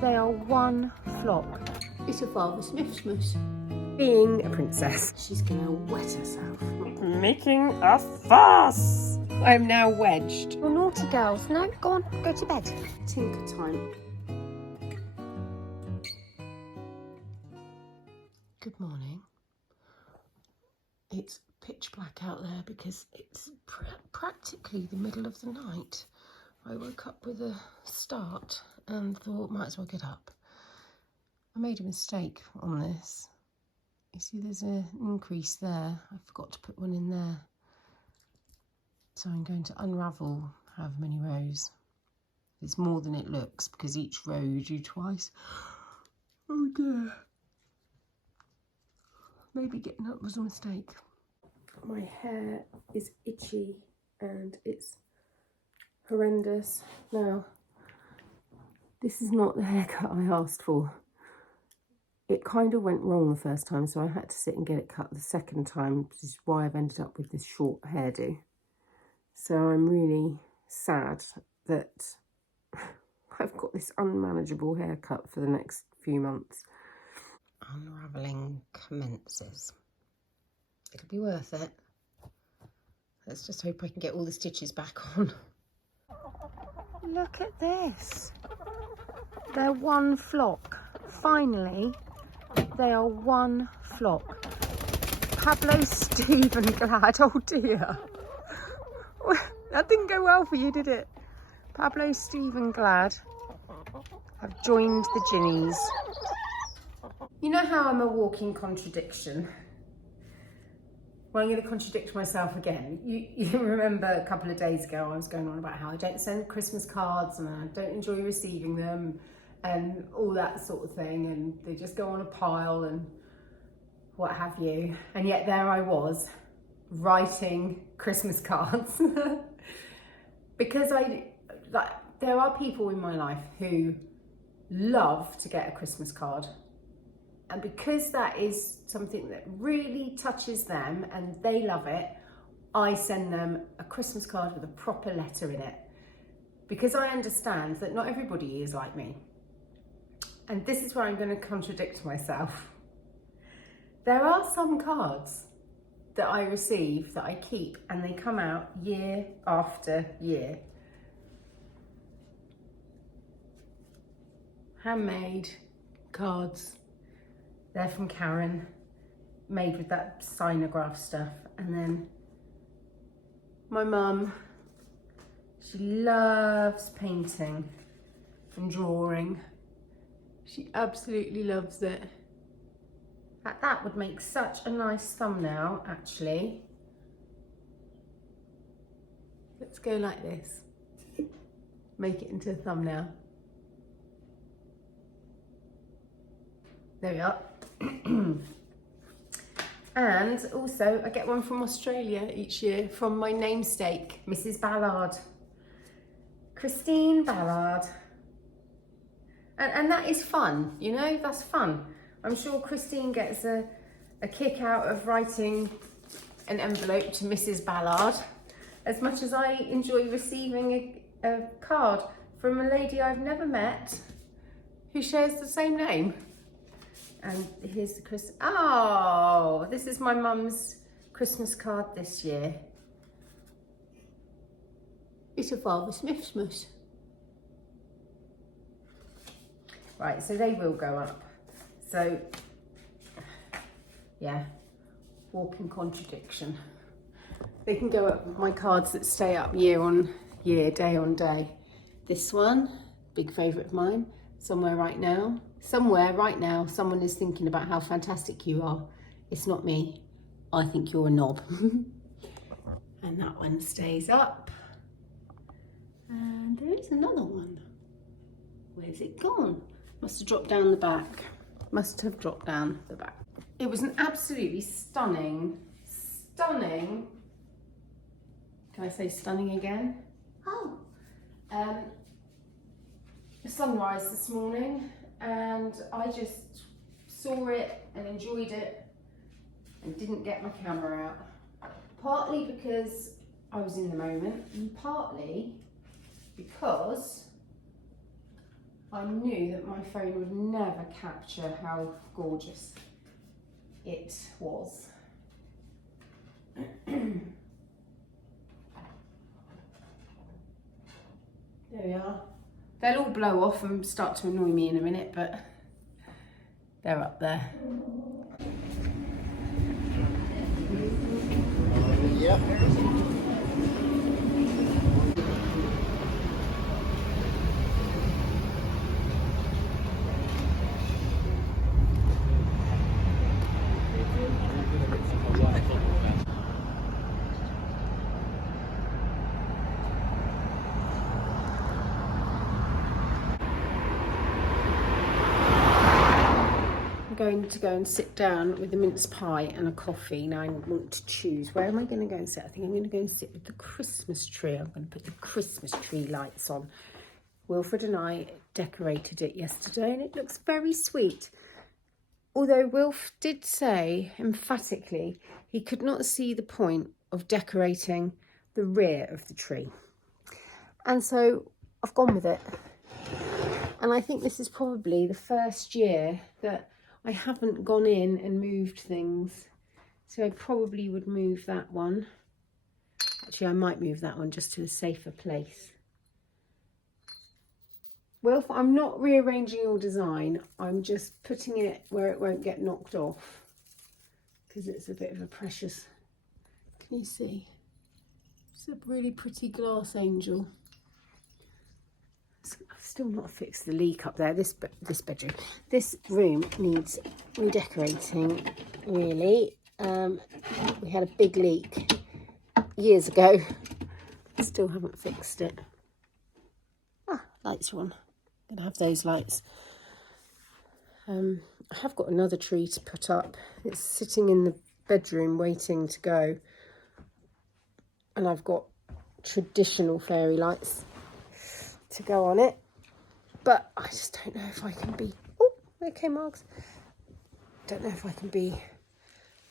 They are one flock. It's a Father Smithsmas. Being a princess. She's gonna wet herself. Making a fuss. I'm now wedged. You're naughty girls. No, go on, go to bed. Tinker time. Good morning. It's pitch black out there because it's practically the middle of the night. I woke up with a start and thought might as well get up. I made a mistake on this. You see there's an increase there. I forgot to put one in there. So I'm going to unravel however many rows. It's more than it looks because each row you do twice. Oh dear. Maybe getting up was a mistake. My hair is itchy and it's horrendous. Now, this is not the haircut I asked for. It kind of went wrong the first time, so I had to sit and get it cut the second time, which is why I've ended up with this short hairdo. So I'm really sad that I've got this unmanageable haircut for the next few months. Unravelling commences. It'll be worth it. Let's just hope I can get all the stitches back on. Look at this. They're one flock. Finally, they are one flock. Pablo, Steve and Glad. Oh dear. That didn't go well for you, did it? Pablo, Steve and Glad have joined the Ginnies. You know how I'm a walking contradiction? Well, I'm going to contradict myself again. You remember a couple of days ago I was going on about how I don't send Christmas cards and I don't enjoy receiving them and all that sort of thing, and they just go on a pile and what have you. And yet there I was writing Christmas cards because there are people in my life who love to get a Christmas card. And because that is something that really touches them and they love it, I send them a Christmas card with a proper letter in it. Because I understand that not everybody is like me. And this is where I'm going to contradict myself. There are some cards that I receive that I keep and they come out year after year. Handmade cards. They're from Karen, made with that sinograph stuff. And then my mum, she loves painting and drawing. She absolutely loves it. That would make such a nice thumbnail, actually. Let's go like this. Make it into a thumbnail. There we are. And also I get one from Australia each year from my namesake, Mrs. Ballard. Christine Ballard. And that is fun, you know, that's fun. I'm sure Christine gets a kick out of writing an envelope to Mrs. Ballard as much as I enjoy receiving a card from a lady I've never met who shares the same name. And here's the Christmas. Oh, this is my mum's Christmas card this year. It's a Father Smithsmas. Right, so they will go up. So, yeah, walking contradiction. They can go up, my cards that stay up year on year, day on day. This one, big favourite of mine, somewhere right now, someone is thinking about how fantastic you are. It's not me. I think you're a knob. And that one stays up. And there is another one. Where's it gone? Must have dropped down the back. Must have dropped down the back. It was an absolutely stunning, can I say stunning again? Oh. Sunrise this morning, and I just saw it and enjoyed it and didn't get my camera out. Partly because I was in the moment, and partly because I knew that my phone would never capture how gorgeous it was. There we are. They'll all blow off and start to annoy me in a minute, but they're up there. Yep. Going to go and sit down with a mince pie and a coffee. Now I want to choose. Where am I going to go and sit? I think I'm going to go and sit with the Christmas tree. I'm going to put the Christmas tree lights on. Wilfred and I decorated it yesterday and it looks very sweet. Although Wilf did say emphatically he could not see the point of decorating the rear of the tree. And so I've gone with it. And I think this is probably the first year that I haven't gone in and moved things. So I probably would move that one. Actually, I might move that one just to a safer place. Well, I'm not rearranging your design. I'm just putting it where it won't get knocked off. Because it's a bit of a precious... Can you see? It's a really pretty glass angel. I've still not fixed the leak up there, this bedroom. This room needs redecorating, really. We had a big leak years ago. Still haven't fixed it. Ah, lights are on. I'm going to have those lights. I have got another tree to put up. It's sitting in the bedroom waiting to go. And I've got traditional fairy lights to go on it, but I just don't know if I can be, oh, okay, Marks, don't know if I can be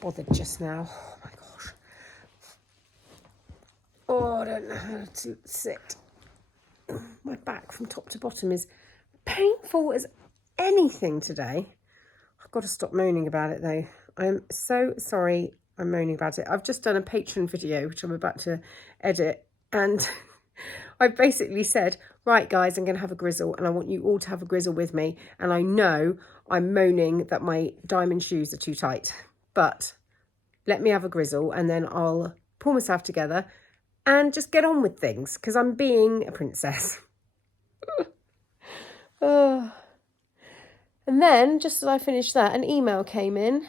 bothered just now. Oh my gosh, oh, I don't know how to sit. My back from top to bottom is painful as anything today. I've got to stop moaning about it though. I'm so sorry I'm moaning about it. I've just done a Patreon video which I'm about to edit, and I basically said, right guys, I'm going to have a grizzle and I want you all to have a grizzle with me. And I know I'm moaning that my diamond shoes are too tight, but let me have a grizzle and then I'll pull myself together and just get on with things because I'm being a princess. And then, just as I finished that, an email came in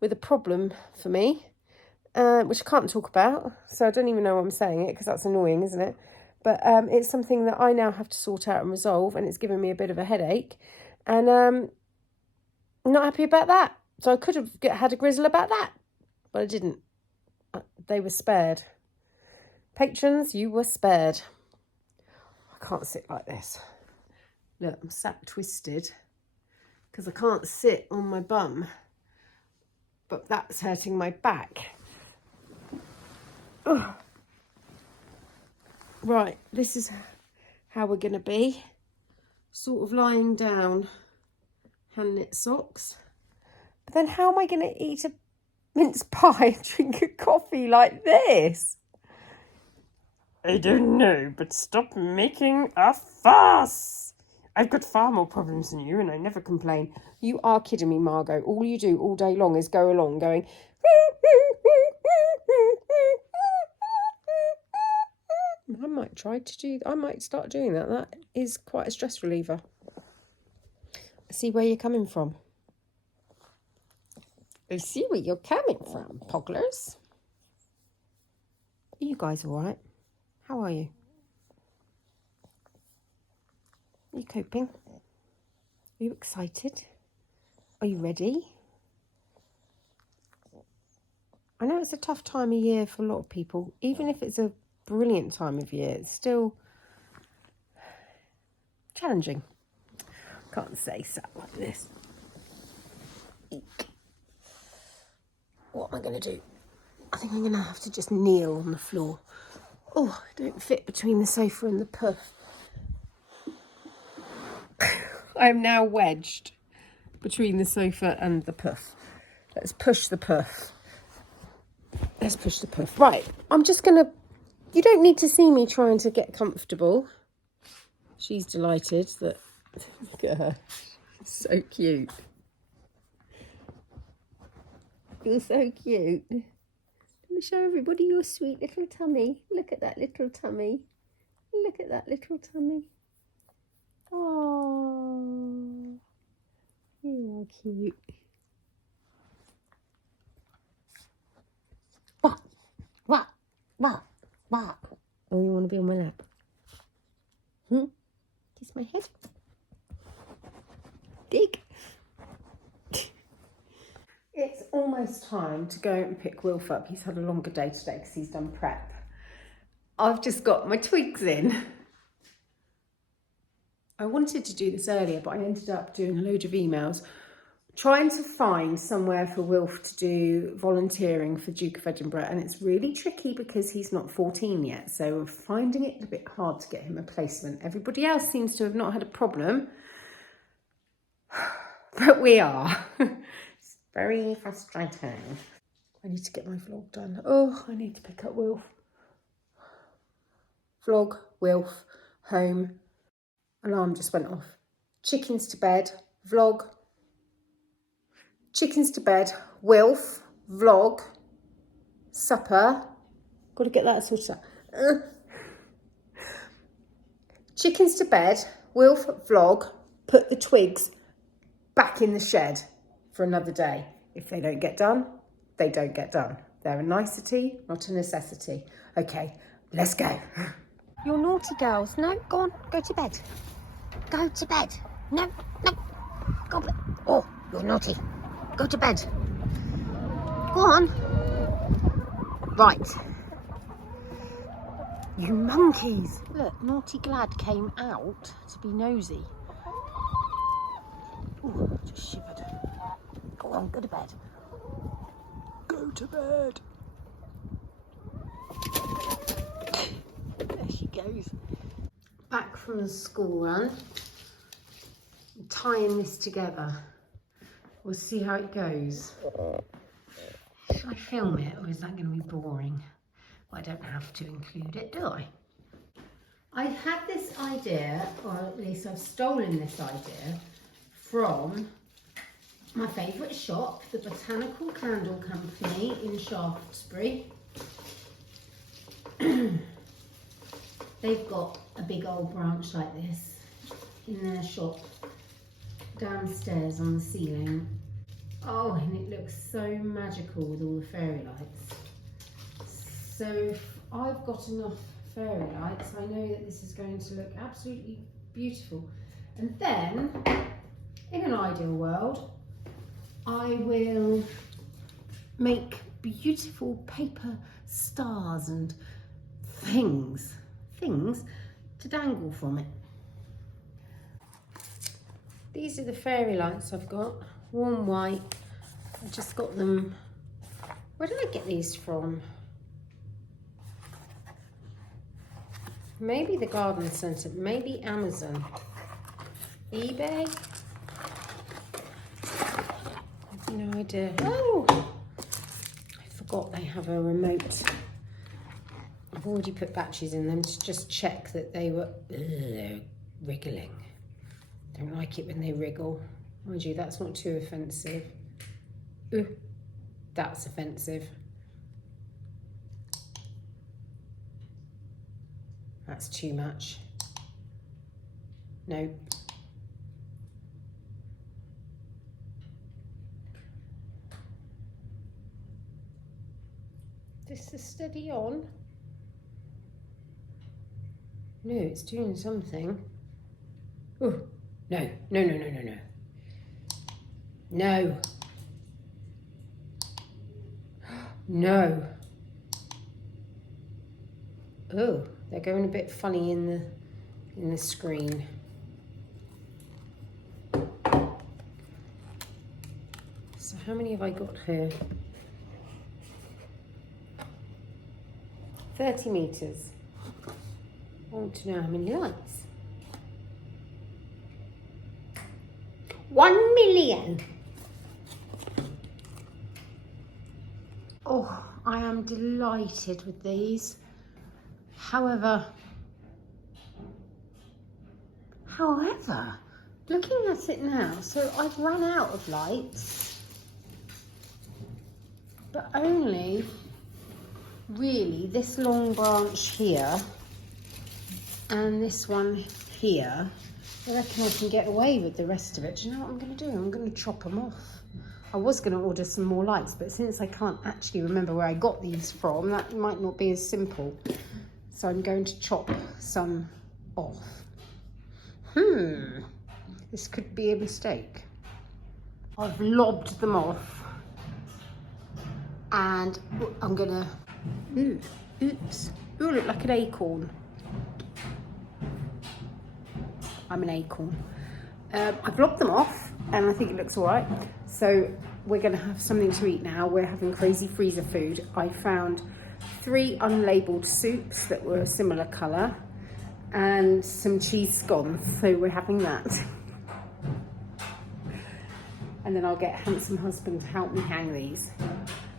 with a problem for me, which I can't talk about, so I don't even know why I'm saying it because that's annoying, isn't it? But it's something that I now have to sort out and resolve, and it's given me a bit of a headache, and I'm not happy about that. So I could have had a grizzle about that, but I didn't. They were spared. Patrons, you were spared. I can't sit like this. Look, I'm sat twisted because I can't sit on my bum, but that's hurting my back. Ugh. Right, this is how we're going to be. Sort of lying down, hand knit socks. But then how am I going to eat a mince pie and drink a coffee like this? I don't know, but stop making a fuss. I've got far more problems than you and I never complain. You are kidding me, Margot. All you do all day long is go along going... I might start doing that. That is quite a stress reliever. I see where you're coming from. I see where you're coming from, Pogglers. Are you guys all right? How are you? Are you coping? Are you excited? Are you ready? I know it's a tough time of year for a lot of people. Even if it's a brilliant time of year, it's still challenging. Can't say sat like this. Eek. What am I going to do? I think I'm going to have to just kneel on the floor. Oh, I don't fit between the sofa and the puff. I'm now wedged between the sofa and the puff. Let's push the puff. Let's push the puff. Right, I'm just going to... You don't need to see me trying to get comfortable. She's delighted that... Look at her. So cute. You're so cute. Let me show everybody your sweet little tummy. Look at that little tummy. Look at that little tummy. Oh, you are cute. What? What? What? What? Oh, you want to be on my lap? Kiss my head. Dig. It's almost time to go and pick Wilf up. He's had a longer day today because he's done prep. I've just got my twigs in. I wanted to do this earlier, but I ended up doing a load of emails trying to find somewhere for Wilf to do volunteering for Duke of Edinburgh, and it's really tricky because he's not 14 yet, so we're finding it a bit hard to get him a placement. Everybody else seems to have not had a problem, but we are. It's very frustrating. I need to get my vlog done. Oh, I need to pick up Wilf. Vlog, Wilf, home. Alarm just went off. Chickens to bed, vlog. Chickens to bed, Wilf, vlog, supper. Got to get that sorted out. Chickens to bed, Wilf, vlog, put the twigs back in the shed for another day. If they don't get done, they don't get done. They're a nicety, not a necessity. Okay, let's go. You're naughty girls. No, go on, go to bed. Go to bed. No, no. Go to bed. Oh, you're naughty. Go to bed. Go on. Right. You monkeys. Look, Naughty Glad came out to be nosy. Ooh, just shivered. Go on, go to bed. Go to bed. There she goes. Back from the school run. I'm tying this together. We'll see how it goes. Shall I film it, or is that going to be boring? Well, I don't have to include it, do I? I had this idea, or at least I've stolen this idea, from my favourite shop, the Botanical Candle Company in Shaftesbury. They've got a big old branch like this in their shop downstairs on the ceiling. Oh, and it looks so magical with all the fairy lights. So if I've got enough fairy lights, I know that this is going to look absolutely beautiful. And then, in an ideal world, I will make beautiful paper stars and things to dangle from it. These are the fairy lights I've got, warm white. I just got them, where did I get these from? Maybe the garden centre, maybe Amazon, eBay? I have no idea. Oh, I forgot they have a remote. I've already put batteries in them to just check that they were, they're wriggling. Don't like it when they wriggle. Mind you, that's not too offensive. That's offensive. That's too much. No. This is steady on. No, it's doing something. Oh, no, no, no, no, no, no. No. No. Oh, they're going a bit funny in the screen. So how many have I got here? 30 meters. I want to know how many lights. 1 million. Oh, I am delighted with these. However, looking at it now, so I've run out of lights, but only really this long branch here and this one here. I reckon I can get away with the rest of it. Do you know what I'm going to do? I'm going to chop them off. I was going to order some more lights, but since I can't actually remember where I got these from, that might not be as simple. So I'm going to chop some off. This could be a mistake. I've lobbed them off. And I'm going to... Oops. Ooh, look like an acorn. I'm an acorn. I've lobbed them off and I think it looks all right. So we're going to have something to eat now. We're having crazy freezer food. I found 3 unlabelled soups that were a similar colour and some cheese scones. So we're having that. And then I'll get handsome husband to help me hang these.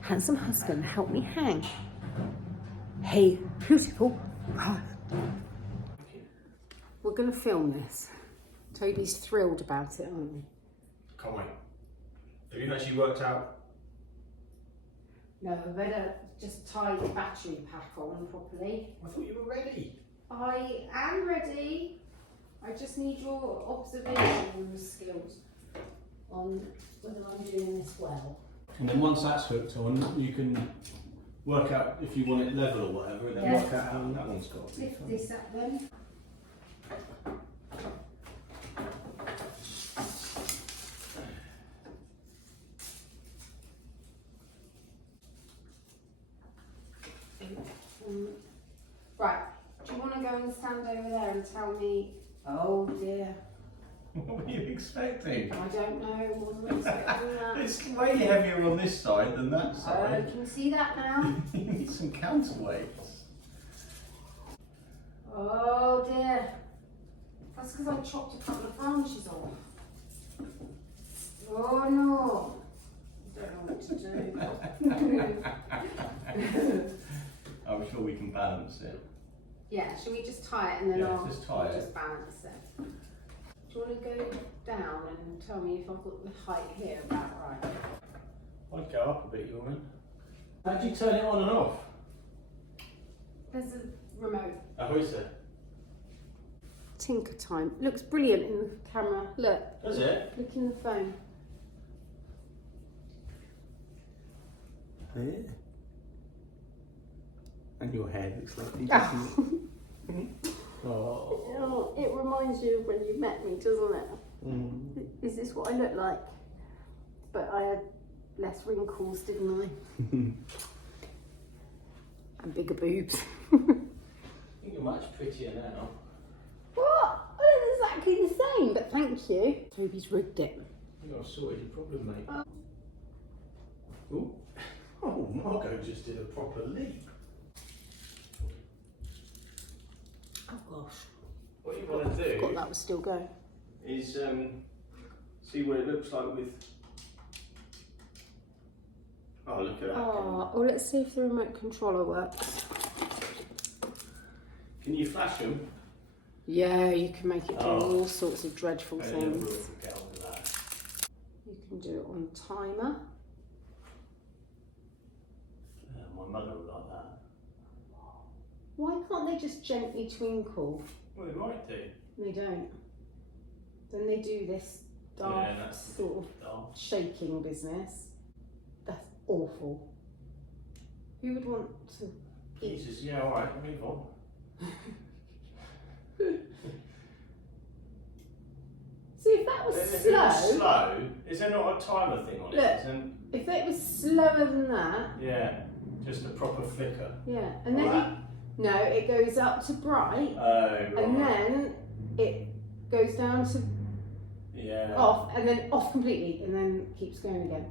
Handsome husband, help me hang. Hey, beautiful. We're going to film this. Toby's thrilled about it, aren't we? Can't wait. Have you actually worked out? No, I better just tie the battery pack on properly. I thought you were ready. I am ready. I just need your observation skills on whether I'm doing this well. And then once that's hooked on, you can work out if you want it level or whatever, and then work out how that one's got to be. Lift this up then. Right, do you want to go and stand over there and tell me? Oh dear. What were you expecting? I don't know, wasn't expecting that. It's way heavier on this side than that Oh, side. can you see that now? You need some counterweights. Oh dear. That's because I chopped a couple of branches off. Oh no. I don't know what to do. I'm sure we can balance it. Yeah, shall we just tie it and then Yeah, I'll just tie it. just balance it? Do you want to go down and tell me if I've got the height here about right? I'd go up a bit, you woman. How'd you turn it on and off? There's a remote. Oh, is there? Tinker time. Looks brilliant in the camera. Look. Does it? Look in the phone. Yeah. And your hair looks lovely, Oh. Oh. It reminds you of when you met me, doesn't it? Is this what I look like? But I had less wrinkles, didn't I? And bigger boobs. I think you're much prettier now. What? I look exactly the same, but thank you. Toby's rigged it. You got sorted your problem, mate. Ooh. Oh, Margot just did a proper leap. Oh gosh. What you want to do Forgot that was still going. is see what it looks like with. Oh, look at that. Oh, well, let's see if the remote controller works. Can you flash them? Yeah, you can make it do Oh. all sorts of dreadful I never will things. get onto that. You can do it on timer. My mother would like that. Why can't they just gently twinkle? Well, it might do. They don't. Then they do this dark Yeah, that's sort of dark. shaking business. That's awful. Who would want to eat? Jesus, yeah, alright, move on. See, if that was If slow, it was slow, is there not a timer thing on Look. it? Isn't, if it was slower than that, yeah, just a proper flicker. yeah, and then Like no, it goes up to bright, Oh, right. and then it goes down to yeah. off, and then off completely, and then keeps going again.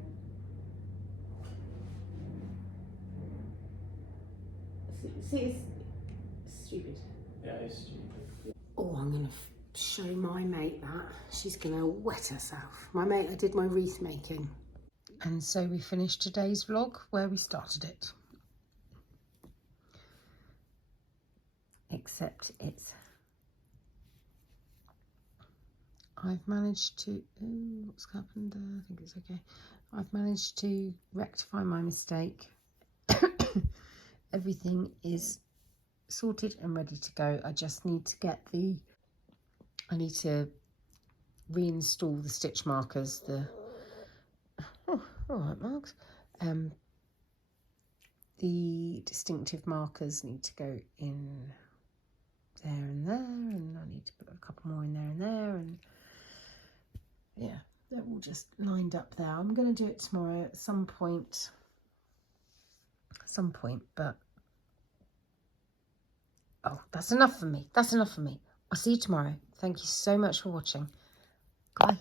See, it's stupid. Yeah, it's stupid. Oh, I'm gonna show my mate that. She's gonna wet herself. My mate, I did my wreath making. And so we finished today's vlog where we started it. Except I've managed to, ooh, what's happened there? I think it's okay. I've managed to rectify my mistake. Everything is sorted and ready to go. I just need to get I need to reinstall the stitch markers, all right marks. The distinctive markers need to go in there and there, and I need to put a couple more in there and there, and yeah, they're all just lined up there. I'm going to do it tomorrow at some point, but oh, that's enough for me. That's enough for me. I'll see you tomorrow. Thank you so much for watching. Bye.